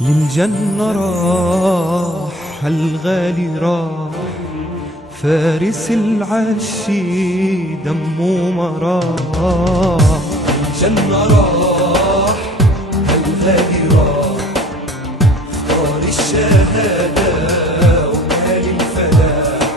للجنة راح الغالي راح، فارس العشي دمه ما راح. للجنة راح الغالي راح، اختار الشهادة ونال الفلاح.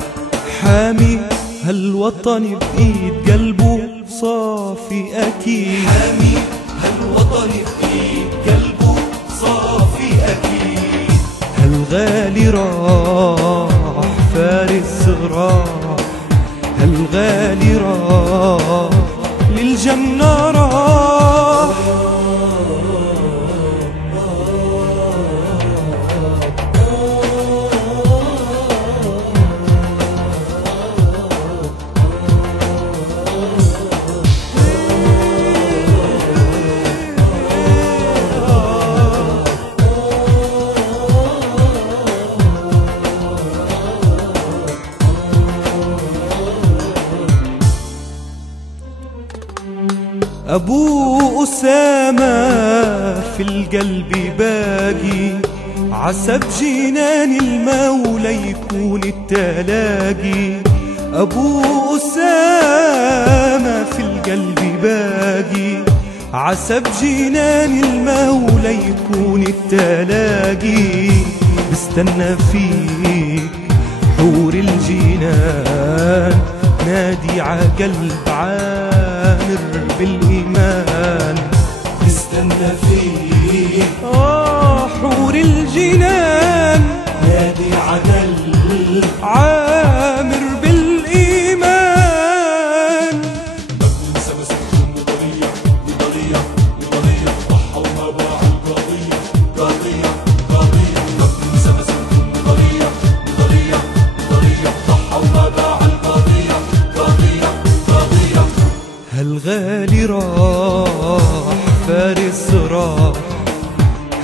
حامي هالوطن بإيد قلبه صافي أكيد، حامي هالوطن بإيد قلبه صافي أكيد. هالغالي راح فارس راح، هالغالي راح للجنة راح. أبو أسامة في القلب باقي، عسى بجنان المولى يكون التلاقي. أبو أسامة في القلب باقي، عسى بجنان المولى يكون التلاقي. بستنى فيك حور الجنان، نادي عقلب عامر بالإيمان. بستنى فيك حور الجنان، نادي عقلب عامر بالإيمان. بكون سمسكهم نضلية نضلية نضلية، ضحى وما باع القضية قضية قضية. بكون سمسكهم نضلية نضلية نضلية، ضحى وما باع القضية قضية قضية. هالغالي راح فارس راح،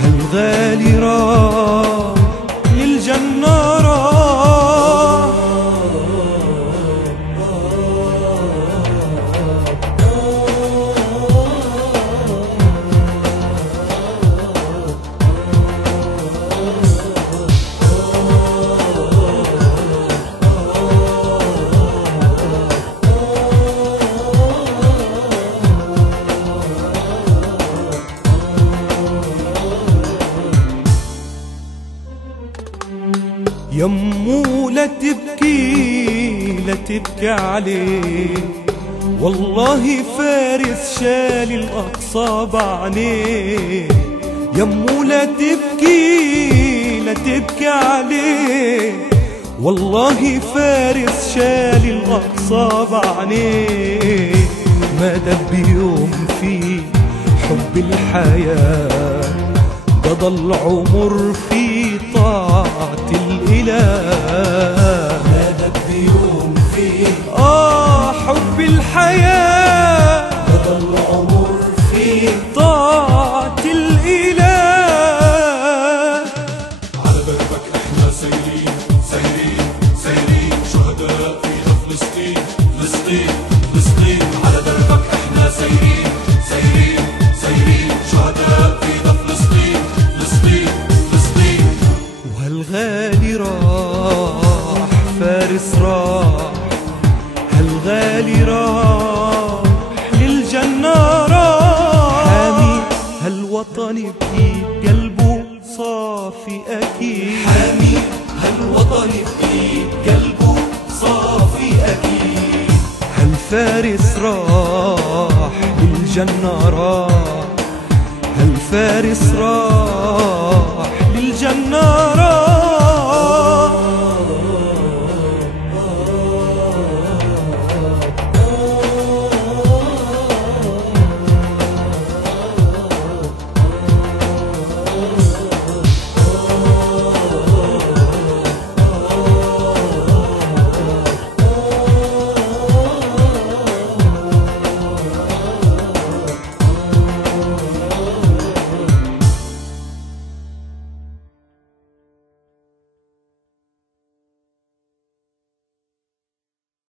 هالغالي راح للجنة راح. يمو لا تبكي لا تبكي عليه، والله فارس شال الأقصى بعينيه. يمو لا تبكي لا تبكي عليه، والله فارس شال الأقصى بعينيه. ما دب يوم في حب الحياة، قضى العمر في طاعة الإله. ما دب يوم فيه حب الحياة، قضى العمر فيه طاعة الإله. على دربك احنا سايرين سايرين سايرين، شهداء فينا فلسطين فلسطين فلسطين. على دربك احنا سايرين سايرين سايرين، شهداء فينا فلسطين فلسطين فلسطين. وهالغالي راح فارس راح، هالغالي راح للجنة راح. حامي هالوطن بإيد قلبه صافي أكيد، حامي هالوطن بإيد قلبه صافي أكيد. هالفارس راح للجنة راح، هالفارس راح للجنة راح.